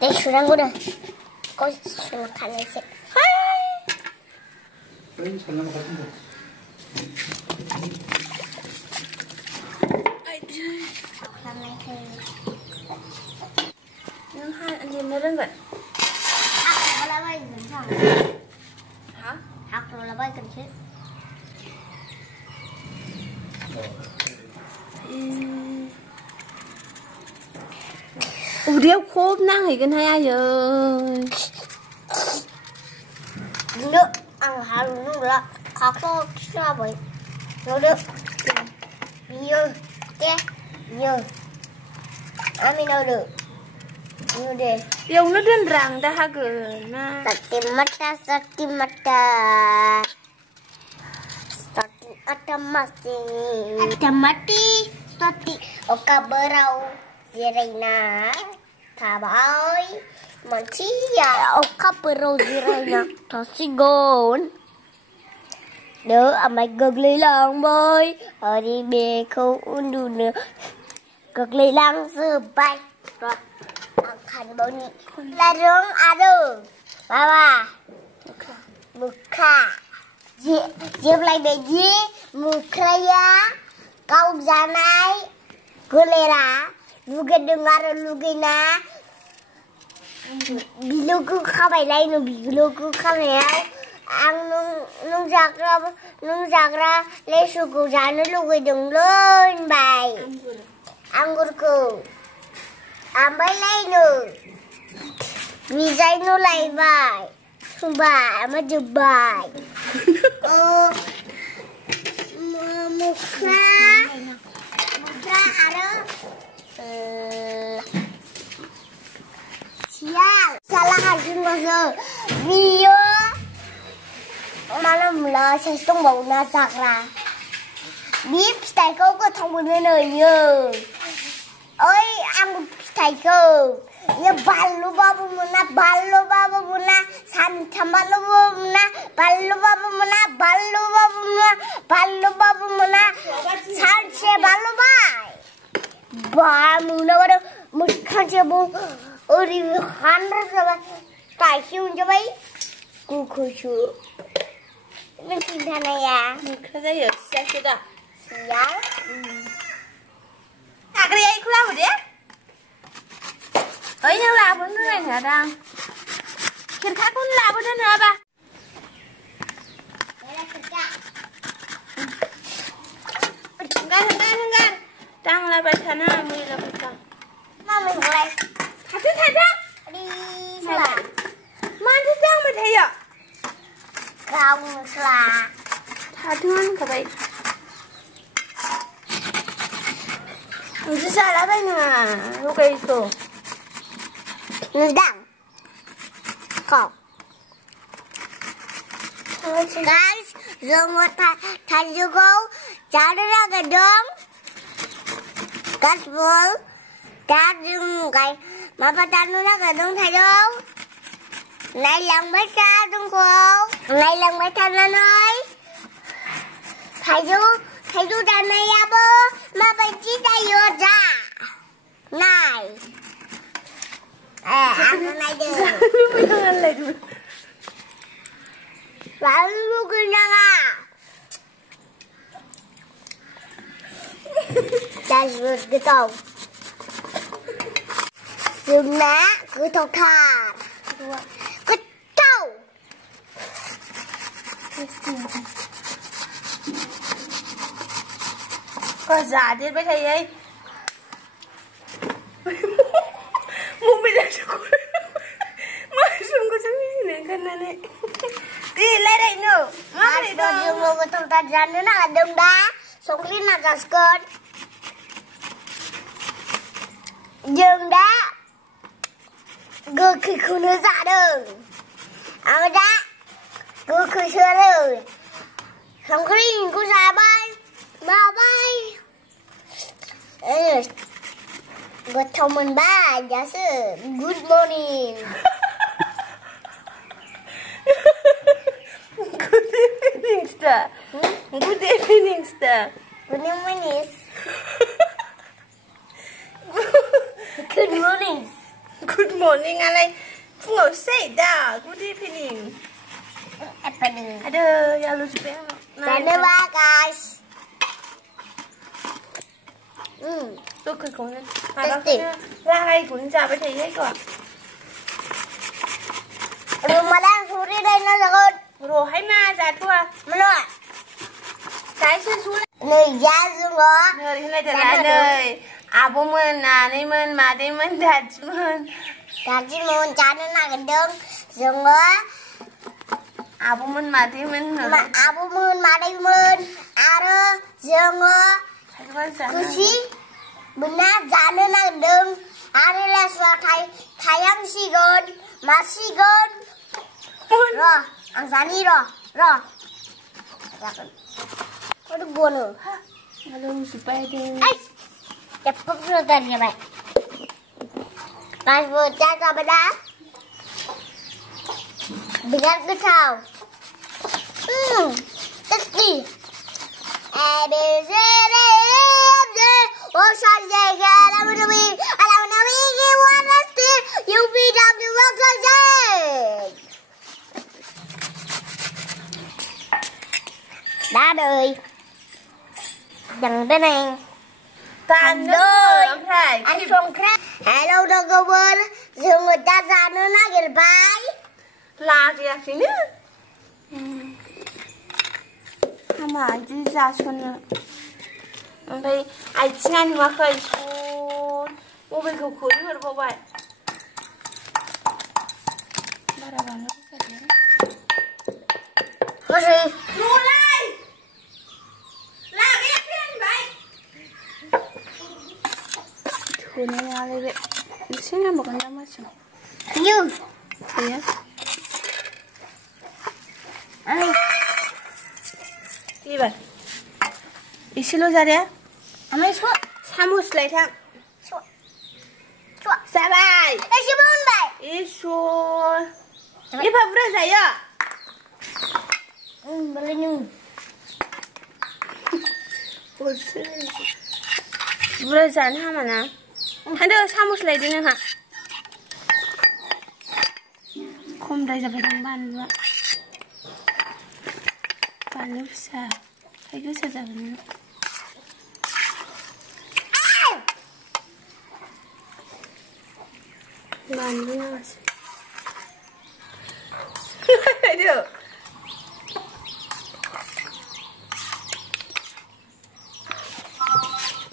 대추랑 그래. 고추 간에서. 빨리 잘 나온 것 같은데. Nhưng hai anh em nó đến vậy. Học rồi là bay gần sao? Hả? Học rồi là bay gần chết. Đéo khốp năng thì cái này ai giờ. Nước ăn hả luôn nữa là khó có sao vậy? Nó được. Nhiều cái nhiều. Anh mình đâu được. Nhiều đi. Yung nó đến răng ta ha gần na. Sakti mata. Sakti mati. Sakti oka berau ziraina. Thabai. Mancia oka berau ziraina. Thasigon. Đứa mày cực lý lòng bơi. Ở đi bê không undu nữa. Cực lý lăng sư bay. Rồi. Ăn khăn bố nhị. Là rướng à đừ. Baba. Mukha. Diệp lại bê dì. Mukhaya. Kau zanai. Gulera. Luga dengar lugina. Bilugu khamay lại nó bilugu khamay. Ăn nung giặc ra lấy su củ giá nó lùi đừng lên bài ăn gùi củ ăn bấy lấy nữa vì dây nó lại bài không bài mà được bài một ra à đó sial salah hajin masa video malam là sẽ tung bầu na sạc ra biết thầy cô có thông minh nơi nhờ ơi ăn thầy cô ya ballo babu muna san thamalo muna ballo babu muna san se ballo ba muna bado mukha che bu ori khan ra tai siu cho bay cu khushu mình tìm thằng này à? Cái gì vậy? Sao chưa đó? Dạ. À cái này cũng làm một đấy. Ấy nhưng làm vẫn này hả đang? Khiến khác cũng làm vẫn nữa ba. Đây là thịt gà. Thằng gan. Đang là bài thằng nào mình là bài thằng. Mà mình không đây. Thằng đó. Đi sao là? Mà thích đang mà thấy ạ. Không là Thả thương cả vậy. Chứ sao lá đây nè. Lúc ấy rồi. nó đắng. Không. Guys, giờ một thằng chú cô cháu nó ra cái đống. Cắt vô. Cắt dùng cái mà bà ta nó ra cái đống thầy đâu. Này lần mấy cha đúng không? Này lần mấy cha nó nói thầy chú ra này à bố mà bà chỉ đây vô ra này ăn cái này được và lúc cái nào à ta rượt cái tàu dừng ná cứ thọc thả cái tàu có giả thế với thầy ấy. Muốn bây giờ cho cô mà xuống có chẳng gì này khăn này đi lấy đây nữa mà đi đâu nhưng mà cái thằng ta ra nữa là đông đá sống lên là ra skirt dừng đá gờ khi khu nữa giả đường à đá gờ khi xưa rồi không khi cô ra bay ba bay gật thông minh ba giả sử good morning good evening star good evening star good morning good morning Good morning อะไรfungau say dah. Good evening. Happening. Ada yang lu suka. Jangan guys. Tôi cười cũng lên. Tasty. Ra hay cũng chào với thầy hết rồi. Rồi mà đang xuống đi đây nó là con. Rồi hãy ma ra thua. Mà nó à? Cái chân xuống. Nơi giá xuống đó. Nơi thế này thật là nơi. À bố mình à đây mình mà đây mình đặt mình. Đặt chứ mình chán nó là cái đường. Xuống đó. À bố mình mà đây mình. Mà à bố mình mà đây mình. À đó. Xuống đó. Kusi. Benar jangan nak deng. Hari lah suara thayang sigon, masigon. Roh, ang sani roh. Ada bono. Halo supaya dia. Ay, cepat sudah ni baik. Pas bocah apa dah? Dengar ke tahu? Tasty. A B C D E F G. Oh, saya alam nabi, you be down the rock đã đời dần tới này Tàn đời. anh không khác hello đâu cô bên giờ người ta ra nữa nó kìa bài Là gì à xí nữa. Mà đi ra xuân nữa. Đây ai chen mà khơi xuống. Bố bên khẩu khối rồi bố vậy. Bắt đầu vào nó sẽ đến. có gì Lù lại. Làm cái phiên vậy. Thôi nó ra đây vậy. Nó sẽ là một con đám mắt rồi. như Thế á. anh Đi vậy. 이실로 자랴? anh xuống 사무실 라이탕. xuống 사바이. đây sẽ bốn bài 이쇼. 이파 부러져요. boleh như 부러져 안 하면은. 한대 사무실 라이드는 하. 콤 라이자 배당 반과. 반읍사. 이거 찾아보는. Bạn với nhau. Được.